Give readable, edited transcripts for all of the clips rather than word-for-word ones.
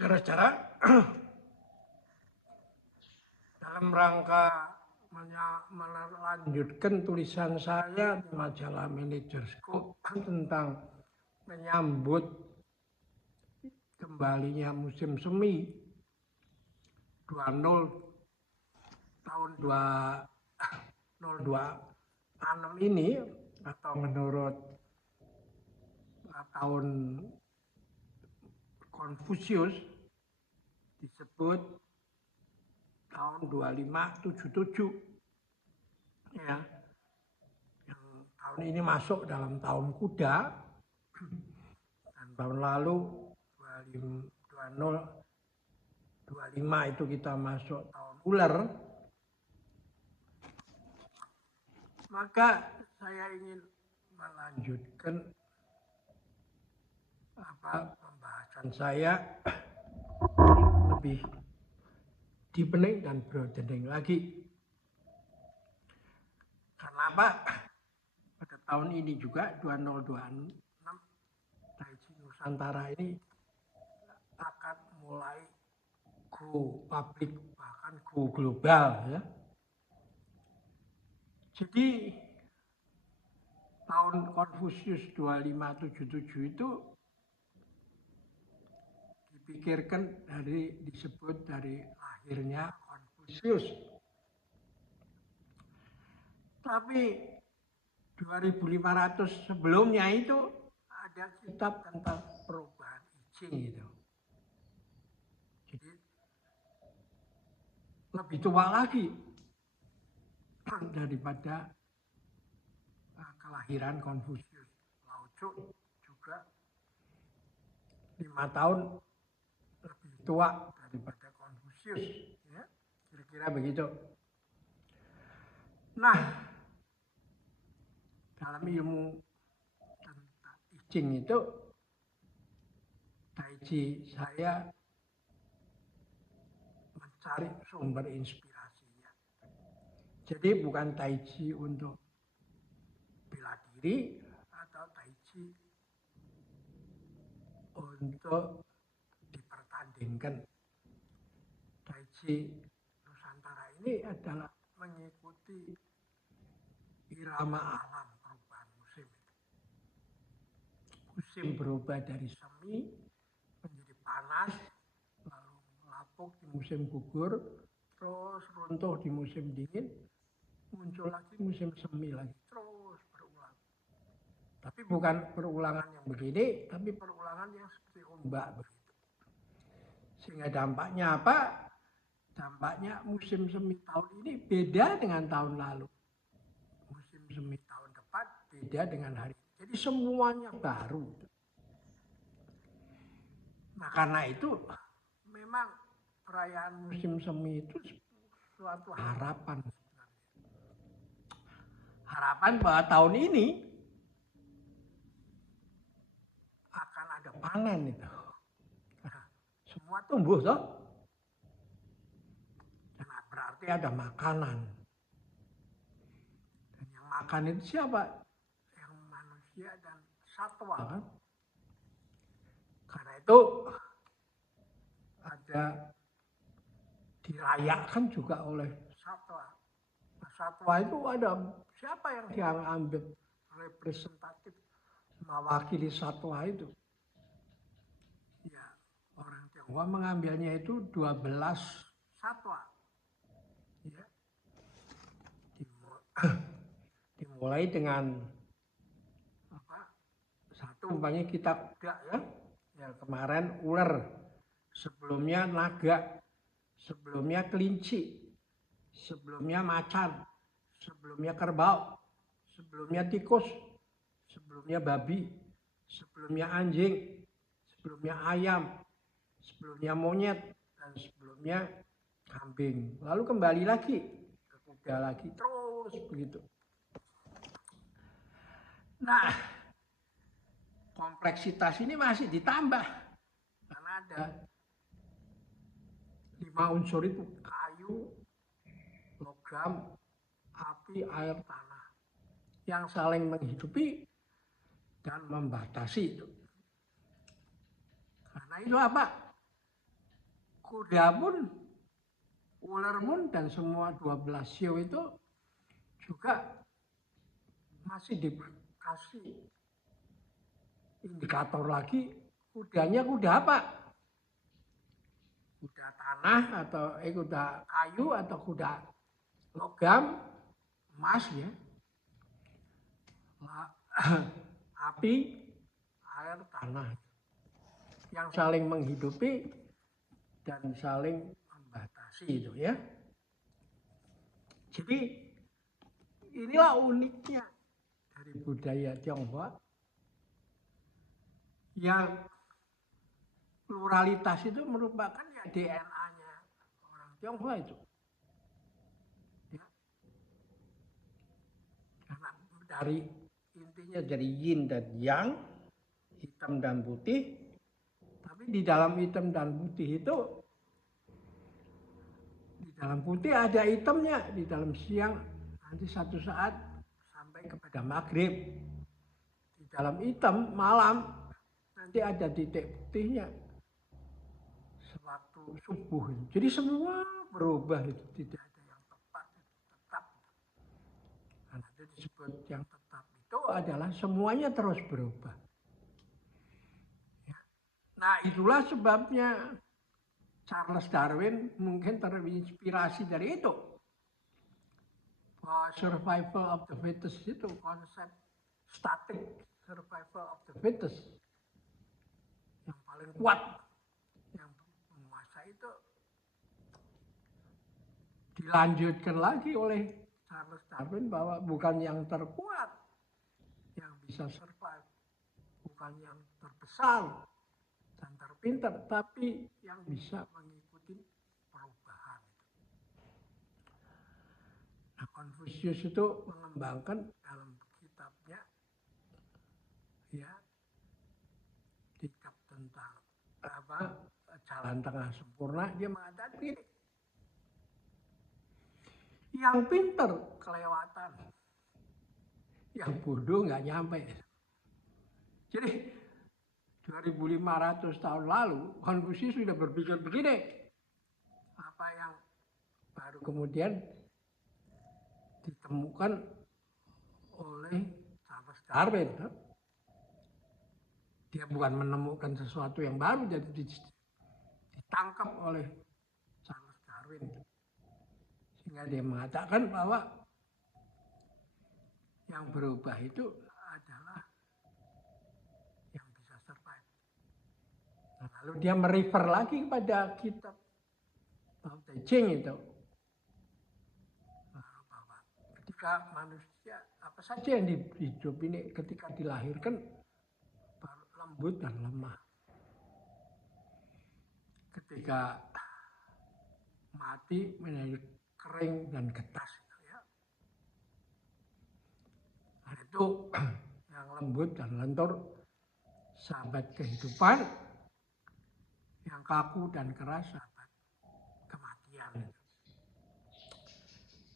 Saudara-saudara, dalam rangka melanjutkan tulisan saya di majalah Managerscope tentang menyambut kembalinya musim semi 20 tahun 2026 ini, atau menurut tahun Konfusius disebut tahun 2577 ya. Yang tahun ini masuk dalam tahun kuda, dan tahun lalu 2025 itu kita masuk tahun ular. Maka saya ingin melanjutkan pembahasan saya lebih deepening dan broadening lagi. Kenapa? Pada tahun ini juga 2026 Daiichi Nusantara ini akan mulai go public, bahkan go global ya. Jadi tahun Konfusius 2577 itu dipikirkan disebut dari lahirnya Konfusius. Tapi 2500 sebelumnya itu ada kitab tentang perubahan I Ching gitu. Jadi lebih tua lagi daripada kelahiran Konfusius. Lao Tzu juga 5 tahun lebih tua daripada Konfusius, ya, kira-kira begitu. Nah, dalam ilmu tentang I Ching itu, Daiichi saya mencari sumber inspirasinya. Jadi bukan Daiichi untuk bela diri atau Daiichi untuk dipertandingkan. Daiichi Nusantara ini adalah mengikuti irama alam perubahan musim. Musim berubah dari semi menjadi panas, lalu melapuk di musim gugur, terus runtuh di musim dingin, muncul lagi musim semi lagi, terus berulang. Tapi bukan perulangan yang begini, tapi perulangan yang seperti ombak begitu. Sehingga dampaknya apa? Dampaknya musim semi tahun ini beda dengan tahun lalu. Musim semi tahun depan beda dengan hari ini. Jadi semuanya baru. Nah, karena itu memang perayaan musim semi itu suatu harapan sebenarnya. Harapan bahwa tahun ini akan ada panen itu. Nah, semua tumbuh toh. Nah, berarti ada makanan. Dan yang makan itu siapa? Yang manusia dan satwa kan. Karena itu ada dirayakan juga oleh satwa. Nah, satwa itu ada siapa yang diambil representatif mewakili satwa itu? Ya, orang Tionghoa mengambilnya itu 12 satwa. Ya. Dimulai dengan satu umpamanya kita kuda ya. Ya, kemarin ular, sebelumnya naga, sebelumnya kelinci, sebelumnya macan, sebelumnya kerbau, sebelumnya tikus, sebelumnya babi, sebelumnya anjing, sebelumnya ayam, sebelumnya monyet, dan sebelumnya kambing. Lalu kembali lagi ke kuda lagi, terus begitu. Nah, kompleksitas ini masih ditambah karena ada 5 unsur itu: kayu, logam, api, air, tanah, yang saling menghidupi dan membatasi itu. Karena itu apa? kuda pun, ular pun, dan semua 12 sio itu juga masih dikasih indikator lagi, kudanya kuda apa? Kuda tanah atau kuda kayu atau kuda logam, emas ya, api, air, tanah, yang saling menghidupi dan saling membatasi itu ya. Jadi inilah uniknya dari budaya Tionghoa yang pluralitas itu merupakan ya DNA-nya orang Tionghoa itu. Ya. Karena dari intinya dari yin dan yang, hitam dan putih, tapi di dalam hitam dan putih itu, di dalam putih ada hitamnya, di dalam siang nanti satu saat sampai kepada maghrib. Di dalam hitam malam nanti ada titik putihnya sewaktu subuh. Jadi semua berubah itu, tidak ada yang tepat, tetap. Karena itu disebut yang tetap itu adalah semuanya terus berubah. Ya. Nah itulah sebabnya Charles Darwin mungkin terinspirasi dari itu. Survival of the fittest itu konsep static survival of the fittest yang paling kuat, yang menguasai itu dilanjutkan lagi oleh Charles Darwin bahwa bukan yang terkuat yang bisa survive, bukan yang terbesar dan terpintar, tapi yang bisa mengikuti perubahan. Nah, Confucius itu mengembangkan dalam kitabnya ya kitab tentang jalan tengah sempurna, dia mengatakan begini, yang pinter kelewatan, yang bodoh nggak nyampe. Jadi 2500 tahun lalu Confucius sudah berpikir begini, apa yang baru kemudian ditemukan oleh Charles Darwin. Dia bukan menemukan sesuatu yang baru, jadi ditangkap oleh Charles Darwin. Sehingga dia mengatakan bahwa yang berubah itu adalah yang bisa survive. Nah, lalu dia merefer lagi kepada kitab Tao Te Ching itu. Bahwa ketika manusia, apa saja yang hidup ini ketika dilahirkan lembut dan lemah. Ketika mati menjadi kering dan getas. Ya. Nah, itu yang lembut dan lentur, sahabat kehidupan, yang kaku dan keras, sahabat kematian.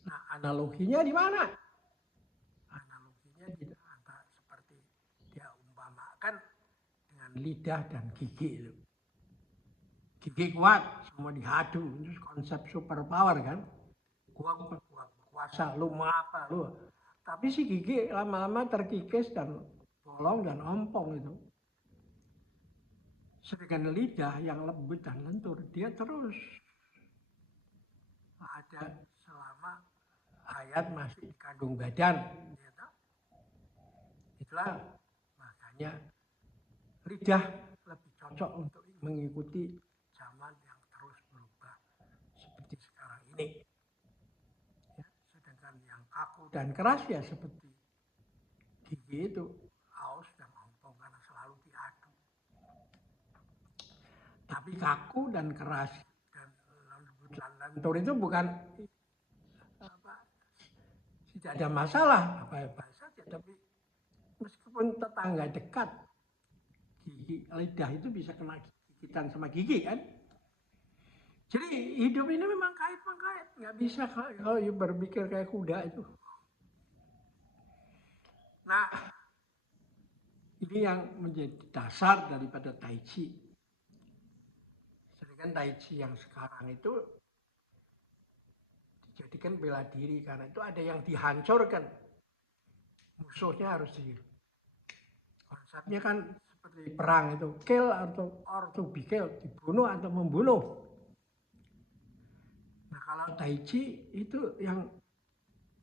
Nah, analoginya di mana? Analoginya di antara seperti dia umpamakan dengan lidah dan gigi itu. Gigi kuat, semua dihadu, itu konsep super power kan. Gua kuasa, lu mau apa lu. Tapi si gigi lama-lama terkikis dan bolong dan ompong itu. Sedangkan lidah yang lembut dan lentur, dia terus ada selama hayat masih di kandung badan. Itulah makanya lidah lebih cocok untuk mengikuti zaman yang terus berubah seperti sekarang ini. Ya, sedangkan yang kaku dan keras ya seperti gigi itu haus dan ompong karena selalu diadu. Tapi kaku dan keras dan lembut dan lentur itu bukan tidak ada masalah apa saja, tapi meskipun tetangga dekat, gigi lidah itu bisa kena gigitan sama gigi kan. Jadi hidup ini memang kait-mengkait, nggak bisa kalau berpikir kayak kuda itu. Nah, ini yang menjadi dasar daripada Tai Chi. Kemudian Tai Chi yang sekarang itu dijadikan bela diri karena itu ada yang dihancurkan. Musuhnya harus di konsepnya kan seperti perang itu kill atau or to be killed, dibunuh atau membunuh. Nah kalau Tai Chi itu yang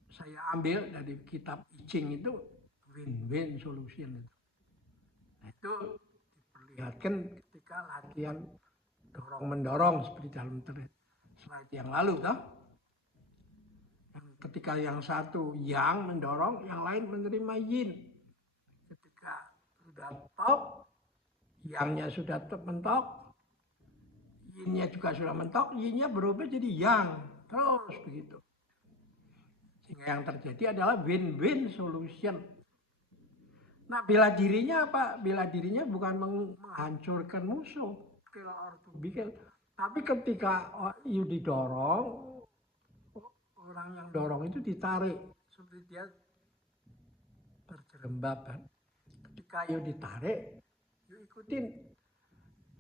saya ambil dari kitab I Ching itu win-win solution itu. Nah, itu diperlihatkan ketika latihan dorong-mendorong seperti dalam slide yang lalu toh. Ketika yang satu yang mendorong, yang lain menerima yin. Ketika sudah top, yangnya sudah mentok, yinnya juga sudah mentok, yinnya berubah jadi yang. Terus begitu. Sehingga yang terjadi adalah win-win solution. Nah, bela dirinya apa? Bela dirinya bukan menghancurkan musuh. Kill or to be killed. Tapi ketika you didorong, orang yang dorong itu ditarik. Seperti dia terjerembab kan. Ketika you ditarik, you ikutin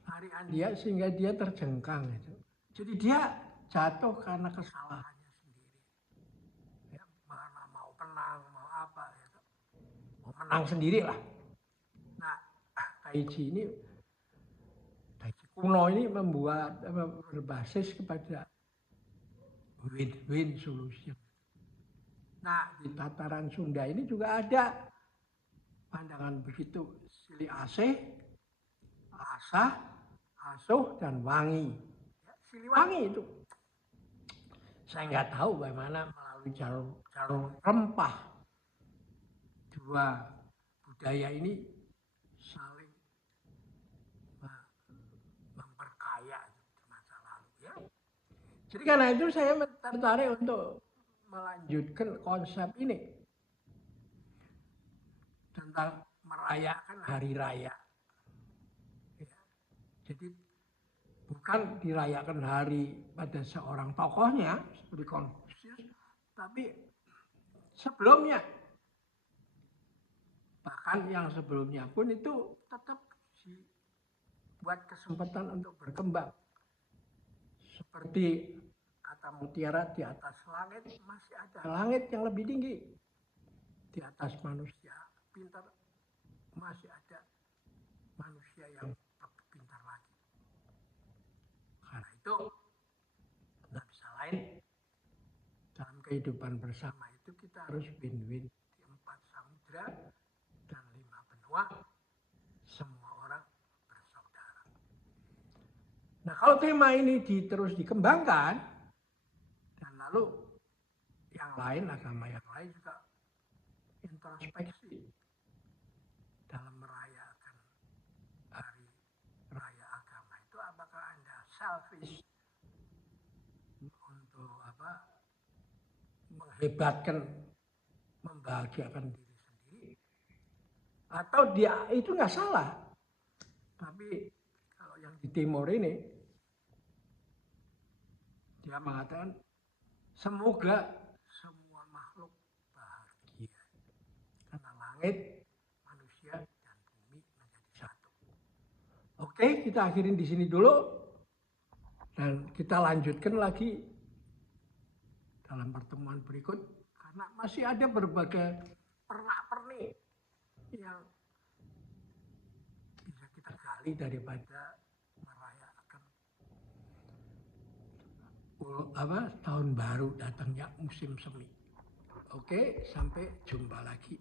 tarian dia sehingga dia terjengkang. Gitu. Jadi dia jatuh karena kesalahannya sendiri. Ya, mana mau menang, mau apa. Gitu. Mau menang sendiri lah. Nah, Tai Chi ini, Tai Chi kuno ini membuat berbasis kepada win-win solution. Nah, di tataran Sunda ini juga ada pandangan begitu. Sili asih, asah, asuh, dan wangi. Ya, sili wangi itu. Saya nggak tahu bagaimana melalui jalur rempah dua budaya ini saling memperkaya di masa lalu. Ya. Jadi karena itu saya tertarik untuk melanjutkan konsep ini tentang merayakan hari raya. Ya. Jadi bukan dirayakan hari pada seorang tokohnya seperti Konfusius, tapi sebelumnya. Bahkan yang sebelumnya pun itu tetap buat kesempatan untuk berkembang. Seperti kata Mutiara, di atas langit masih ada langit yang lebih tinggi. Di atas manusia pintar masih ada manusia yang lebih pintar lagi. Karena itu nggak bisa lain dalam kehidupan bersama itu kita harus win-win di 4 samudra dan 5 benua, semua orang bersaudara. Nah kalau tema ini terus dikembangkan dan lalu yang lain, agama yang lain juga introspeksi dalam merayakan hari raya agama itu, apakah Anda selfish untuk menghebatkan, membahagiakan diri sendiri, atau dia itu nggak salah, tapi kalau yang di timur ini dia mengatakan semoga semua makhluk bahagia karena langit, manusia, dan bumi menjadi satu. Oke, kita akhirin di sini dulu dan kita lanjutkan lagi dalam pertemuan berikut karena masih ada berbagai pernak-pernik yang bisa kita gali daripada merayakan tahun baru datangnya musim semi. Oke, sampai jumpa lagi.